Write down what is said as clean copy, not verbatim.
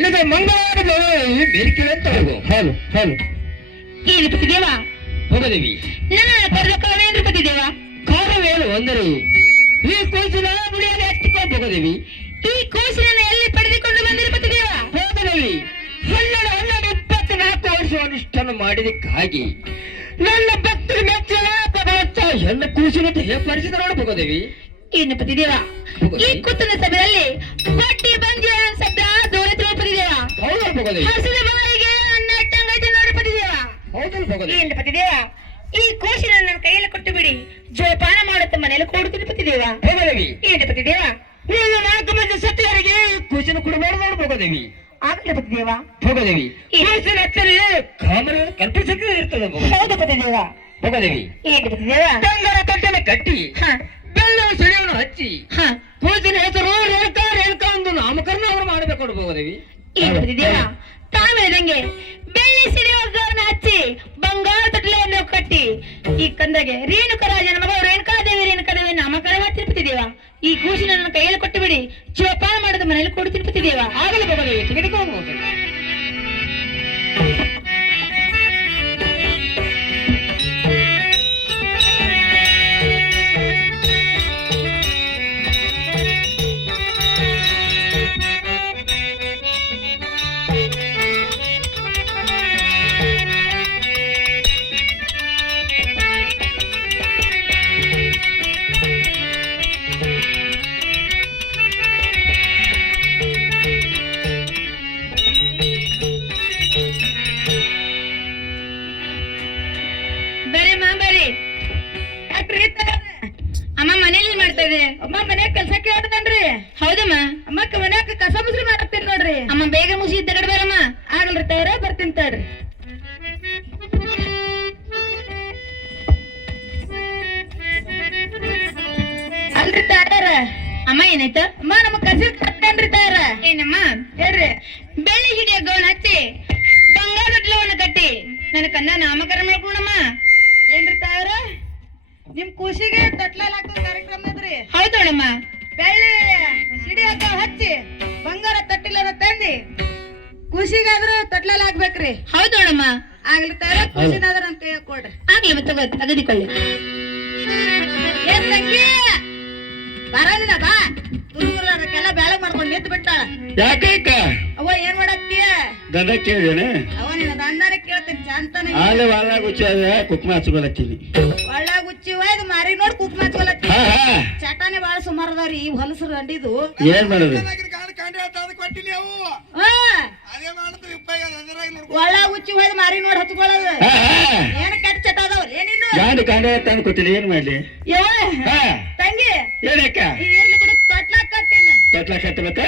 ನಿನಗೆ ಮಂಗಳವಾರದ ಬೇಡಿಕೆ ಅಂತ ಹೋಗು. ಹಾಲು ಹಾಲು ಏನು ಪತಿದೇವ? ಹೋಗದೇವಿ. ನನ್ನ ಕರೆದ ಕಾರಣ ಪತಿದೇವ? ಕಾರಣವೇನು ಅಂದರೆ ಈ ಕೂಸಿನ ಮುಡಿಯಲ್ಲಿ ಹತ್ತಿಕೊಂಡು ಹೋಗದೇವಿ. ಈ ಕೂಸಿನನ್ನು ಎಲ್ಲಿ ಪಡೆದುಕೊಂಡು ಬಂದಿರು ಪತಿದೇವ? ಹೋಗದೇವಿ. 24 ವರ್ಷ ಅನುಷ್ಠಾನ ಮಾಡಿದಕ್ಕಾಗಿ ನನ್ನ ಭಕ್ತರ ಮೆಚ್ಚಲ ಭಗವಂತ ಹೆಣ್ಣು ಕೂಸಿನ ದೇಹಪಡಿಸಿದ ನೋಡಬಹುದೇವಿ. ಏನು ಪತಿದೇವ? ಈ ಕೂತನ ಸಭೆಯಲ್ಲಿ ಬಟ್ಟಿ ಬಂಜೆ ಶಬ್ದ ದೋರಿದ್ರು ಪತಿದೇವ. ಹೌದು ಹೋಗದೇವಿ. ಹಸಿದ ಬಾಯಿಗೆ ಅನ್ನ ಇಟ್ಟಂಗೈತೆ ನೋಡಿ ಪತಿದೇವ. ಹೌದು ಹೋಗದೇವಿ. ಏನು ಪತಿದೇವ? ಈ ಕೂಸಿನ ನನ್ನ ಕೈಯಲ್ಲಿ ಕೊಟ್ಟು ಬಿಡಿ, ಜೋಪಾನ ಮಾಡುತ್ತ ಮನೆಯಲ್ಲಿ ಕೊಡುತ್ತೀನಿ ಪತಿದೇವ. ಹೋಗದೇವಿ. ಏನು ಪತಿದೇವ? ನೀವು 4 ಮಂದಿ ಸತ್ಯರಿಗೆ ಕೂಸಿನ ಕುಡುಮಾಡ ನೋಡಬಹುದೇವಿ. ಆಗಲಿ ಪತಿದೇವ. ಹೋಗದೇವಿ. ಕೂಸಿನ ಹಚ್ಚರಿ ಕಾಮನ ಕಲ್ಪಿಸಕ್ಕೆ ಇರ್ತದೆ. ಹೌದು ಪತಿದೇವ. ಹೋಗದೇವಿ. ಏನು ಪತಿದೇವ? ಬಂಗಾರ ಕಟ್ಟನ ಕಟ್ಟಿ ಬೆಳ್ಳ ಸೆಳೆಯನ್ನು ಹಚ್ಚಿ ಕೂಸಿನ ಹೆಸರು ರೇಣುಕಾ ರೇಣುಕಾ ಒಂದು ನಾಮಕರಣ ಅವರು ಮಾಡಬೇಕು ಹೋಗದೇವಿ. ಏನು ಪತಿದೇವ? ತಾವೇದಂಗೆ ಬೆಳ್ಳಿ ಸಿಡಿಯೋಗವನ್ನು ಹಚ್ಚಿ ಬಂಗಾರ ತಟ್ಟಲೆಯನ್ನು ಕಟ್ಟಿ ಈ ಕಂದಗೆ ರೇಣುಕರಾಜನ ಮಗ ರೇಣುಕಾದೇವಿ ರೇಣುಕಾದೇವಿ ನಾಮಕರಣ ತಿರುಪತಿದೇವ. ಈ ಕೂಸಿನ ನನ್ನ ಕೈಯಲ್ಲಿ ಕೊಟ್ಟು ಬಿಡಿ, ಜೋಪಾನ ಮಾಡದ ಮನೆಯಲ್ಲಿ ಕೊಡು ತಿರುಪತಿದೇವ. ಆಗಲೇ ಹೋಗದೇವಿ. ತೆಗೆದುಕೊಂಡು ಅಮ್ಮ ಮನೇಲಿ ಮಾಡ್ತಾ ಇದೆ. ಅಮ್ಮ ಮನ್ಯಾಗ ಕೆಲ್ಸಕ್ಕೆ ಹೊರದನ್ರಿ. ಹೌದಮ್ಮ. ಅಮ್ಮ ಮನ್ಯಾಗ ಕಸ ಮುಸ್ರಿ ಮಾಡತ್ತೀನಿ ನೋಡ್ರಿ. ಅಮ್ಮ ಬೇಗ ಮುಸಿ ಇದ್ದ ಕಡೆ ಬರಮ್ಮ. ಆಗಲ್ರಿ ತಯಾರ ಬರ್ತೀನಿ ತಡ್ರಿ. ಅಲ್ರಿ ತಯಾರ. ಅಮ್ಮ ಏನಾಯ್ತ? ಅಮ್ಮ ನಮ್ಮ ಕಸಿ ಕತ್ತೇನ್ರಿ ತಯಾರ. ಏನಮ್ಮ ಹೇಳ್ರಿ. ಬೆಳ್ಳಿ ಹಿಡಿಯ ಗೌನ್ ಹಚ್ಚಿ ಬಂಗಾರ ಬಟ್ಲವನ್ನ ಕಟ್ಟಿ ನನ್ನ ಕನ್ನ ನಾಮಕರಣ ಮಾಡ್ಕೊಂಡಮ್ಮ. ಏನ್ರಿ ತಯಾರ? ನಿಮ್ ಖುಷಿಗೆ ತಟ್ಲಾಲ್ ಹಾಕೋ ಕಾರ್ಯಕ್ರಮ ಇದ್ರಿ. ಹೌದೋಣಮ್ಮ. ಬೆಳ್ಳಿ ಸಿಡಿ ಹಾಕ ಹಚ್ಚಿ ಬಂಗಾರ ತಟ್ಟಿಲನ ತಂದಿ ಖುಷಿಗಾದ್ರೂ ತಟ್ಲಾಲ್ ಹಾಕ್ಬೇಕ್ರಿ. ಹೌದೋಣಮ್ಮ. ಆಗ್ಲಿ ತರ ಖುಷಿನಾದ್ರ ನನ್ ಕೈ ಕೊಡ್ರಿ. ಆಗ್ಲಿ ಮತ್ತೆ ತೆಗೆದುಕೊಳ್ಳಿ. ಏನ್ ತಂಗಿ ಬರಲಿಲ್ಲ ಬಾ. ತುಳುಗುರಕ್ಕೆಲ್ಲ ಬೇಳೆ ಮಾಡ್ಕೊಂಡು ನಿಂತು ಬಿಟ್ಟಾಳ. ಯಾಕೆ ಅವ ಏನ್ ಮಾಡತ್ತೀಯ? ಗಂಡ ಕೇಳಿದೇನೆ. ಅವ ನಿನ್ನ ದಂಡನೆ ಕೇಳ್ತೀನಿ ಶಾಂತನ. ಆಲೆ ಒಳ್ಳ ಗುಚ್ಚಿ ಕುಕ್ಮ ಹಚ್ಕೊಳತ್ತೀನಿ. ಒಳ್ಳ ಗುಚ್ಚಿ ಒಯ್ದು ಮಾರಿ ನೋಡಿ ಕುಕ್ಮ ಹಚ್ಕೊಳತ್ತೀನಿ. ಚಟಾನೆ ಬಾಳ ಸುಮಾರು ಅದಾವ್ರಿ ಈ ಹೊಲಸರು ಅಂಡಿದು. ಏನ್ ಮಾಡುದು? ಒಳ್ಳ ಗುಚ್ಚಿ ಒಯ್ದು ಮಾರಿ ನೋಡಿ ಹಚ್ಕೊಳ್ಳೋದು. ಏನ್ ಕೆಟ್ಟ ಚಟ ಅದಾವ್ರಿ ಏನಿನ್ನು? ಗಾಂಡಿ ಕಾಂಡ ತಂದು ಕೊಟ್ಟಿಲ್ಲ, ಏನ್ ಮಾಡ್ಲಿ? ತಂಗಿ ಏನಕ್ಕ ಇರ್ಲಿ ಬಿಡು, ತೊಟ್ಲಾಕ್ ಕಟ್ಟೇನ. ತೊಟ್ಲ ಕಟ್ಟಬೇಕ?